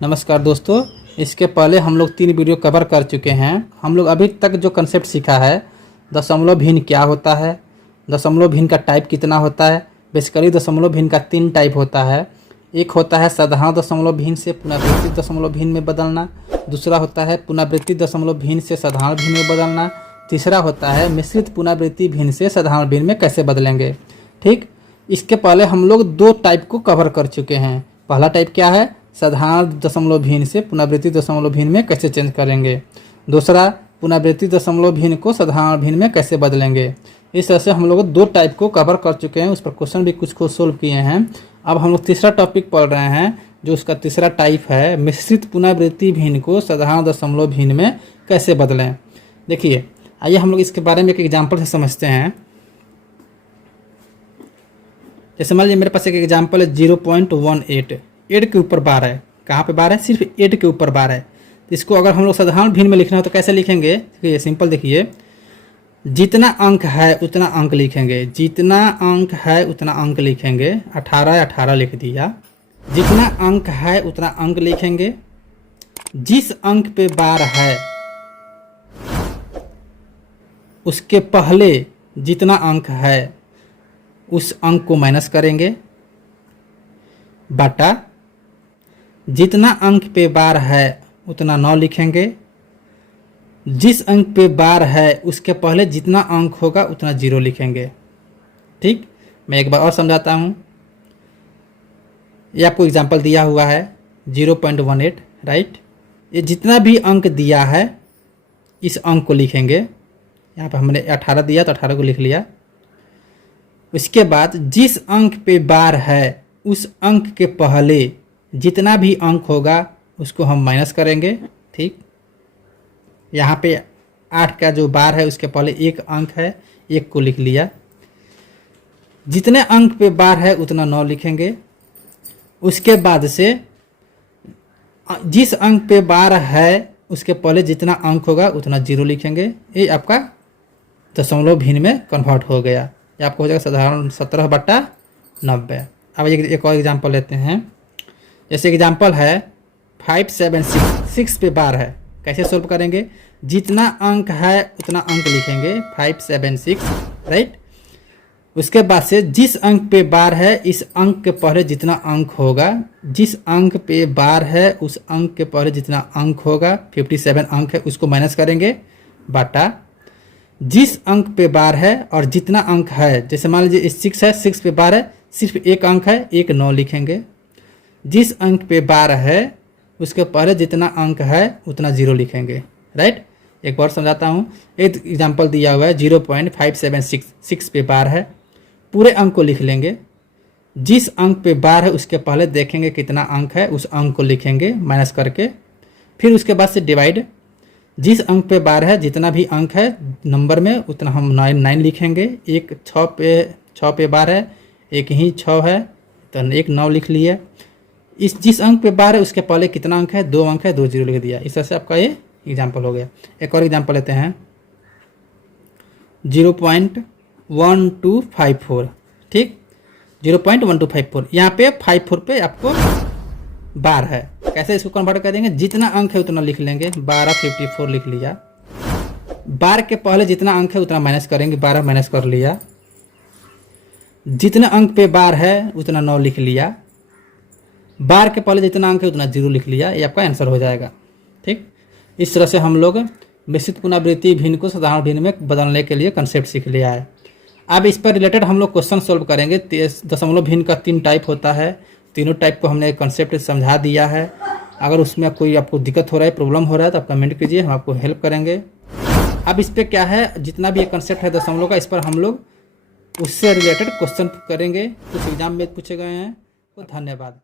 नमस्कार दोस्तों, इसके पहले हम लोग 3 वीडियो कवर कर चुके हैं। हम लोग अभी तक जो कंसेप्ट सीखा है, दशमलव भिन्न क्या होता है, दशमलव भिन्न का टाइप कितना होता है। बेसिकली दशमलव भिन्न का 3 टाइप होता है। एक होता है साधारण दशमलव भिन्न से पुनरावृत्ति दशमलव भिन्न में बदलना, दूसरा होता है पुनरावृत्ति दशमलव भिन्न से साधारण भिन्न में बदलना, तीसरा होता है मिश्रित पुनरावृत्ति भिन्न से साधारण भिन्न में कैसे बदलेंगे। ठीक, इसके पहले हम लोग 2 टाइप को कवर कर चुके हैं। पहला टाइप क्या है, साधारण दशमलव भिन्न से पुनरावृत्ति दशमलव भिन्न में कैसे चेंज करेंगे। दूसरा, पुनरावृत्ति दशमलव भिन्न को साधारण भिन्न में कैसे बदलेंगे। इस तरह से हम लोग 2 टाइप को कवर कर चुके हैं। उस पर क्वेश्चन भी कुछ को सोल्व किए हैं। अब हम लोग तीसरा टॉपिक पढ़ रहे हैं, जो उसका तीसरा टाइप है, मिश्रित पुनरावृत्ति भिन्न को साधारण दशमलव भिन्न में कैसे बदलें। देखिए, आइए हम लोग इसके बारे में एक एग्जाम्पल से समझते हैं। जैसे मान लीजिए मेरे पास एक एग्जाम्पल है 0.18, 8 के ऊपर बार है। कहाँ पे बार है, सिर्फ 8 के ऊपर बार है। इसको अगर हम लोग साधारण भिन्न में लिखना हो तो कैसे लिखेंगे। देखिए सिंपल, देखिए जितना अंक है उतना अंक लिखेंगे, जितना अंक है उतना अंक लिखेंगे। 18 लिख दिया। जितना अंक है उतना अंक लिखेंगे। जिस अंक पे बार है उसके पहले जितना अंक है उस अंक को माइनस करेंगे, बटा जितना अंक पे बार है उतना 9 लिखेंगे। जिस अंक पे बार है उसके पहले जितना अंक होगा उतना 0 लिखेंगे। ठीक, मैं एक बार और समझाता हूँ। ये आपको एग्जांपल दिया हुआ है 0.18, राइट। ये जितना भी अंक दिया है इस अंक को लिखेंगे। यहाँ पे हमने 18 दिया तो 18 को लिख लिया। उसके बाद जिस अंक पे बार है उस अंक के पहले जितना भी अंक होगा उसको हम माइनस करेंगे। ठीक, यहाँ पे 8 का जो बार है उसके पहले 1 अंक है, 1 को लिख लिया। जितने अंक पे बार है उतना 9 लिखेंगे। उसके बाद से जिस अंक पे बार है उसके पहले जितना अंक होगा उतना 0 लिखेंगे। ये आपका दशमलव भिन्न में कन्वर्ट हो गया। ये आपको हो जाएगा साधारण 17/90। अब एक और एग्जांपल लेते हैं। जैसे एग्जांपल है 576, 6 पे बार है। कैसे सोल्व करेंगे, जितना अंक है उतना अंक लिखेंगे, 576, राइट। उसके बाद से जिस अंक पे बार है इस अंक के पहले जितना अंक होगा, जिस अंक पे बार है उस अंक के पहले जितना अंक होगा, 57 अंक है, उसको माइनस करेंगे, बटा जिस अंक पे बार है और जितना अंक है। जैसे मान लीजिए 6 है, 6 पे बार है, सिर्फ 1 अंक है, 1 9 लिखेंगे। जिस अंक पे बार है उसके पहले जितना अंक है उतना 0 लिखेंगे, राइट। एक बार समझाता हूँ। एक एग्जांपल दिया हुआ है 0.576, 6 पे बार है। पूरे अंक को लिख लेंगे। जिस अंक पे बार है उसके पहले देखेंगे कितना अंक है, उस अंक को लिखेंगे माइनस करके। फिर उसके बाद से डिवाइड, जिस अंक पे बार है जितना भी अंक है नंबर में उतना हम 9 लिखेंगे। एक 6 पे बार है, एक ही 6 है तो एक 9 लिख लिया। इस जिस अंक पे बार है उसके पहले कितना अंक है, 2 अंक है, 2 0 लिख दिया। इस तरह से आपका ये एग्जाम्पल हो गया। एक और एग्जाम्पल लेते हैं 0.1254। ठीक, 0.1254। यहाँ पे 54 पे आपको बार है। कैसे इसको कन्वर्ट करेंगे, जितना अंक है उतना लिख लेंगे। 1254 लिख लिया। बार के पहले जितना अंक है उतना माइनस करेंगे, 12 माइनस कर लिया। जितने अंक पे बार है उतना 9 लिख लिया। बार के पहले जितना अंक है उतना 0 लिख लिया। ये आपका आंसर हो जाएगा। ठीक, इस तरह से हम लोग मिश्रित पुनरावृत्ति भिन्न को साधारण भिन्न में बदलने के लिए कंसेप्ट सीख लिया है। अब इस पर रिलेटेड हम लोग क्वेश्चन सोल्व करेंगे। दशमलव भिन्न का 3 टाइप होता है। तीनों टाइप को हमने कंसेप्ट समझा दिया है। अगर उसमें कोई आपको दिक्कत हो रहा है, प्रॉब्लम हो रहा है तो आप कमेंट कीजिए, हम आपको हेल्प करेंगे। अब इस पर क्या है, जितना भी ये कंसेप्ट है दशमलव का, इस पर हम लोग उससे रिलेटेड क्वेश्चन करेंगे। कुछ एग्जाम में पूछे गए हैं। तो धन्यवाद।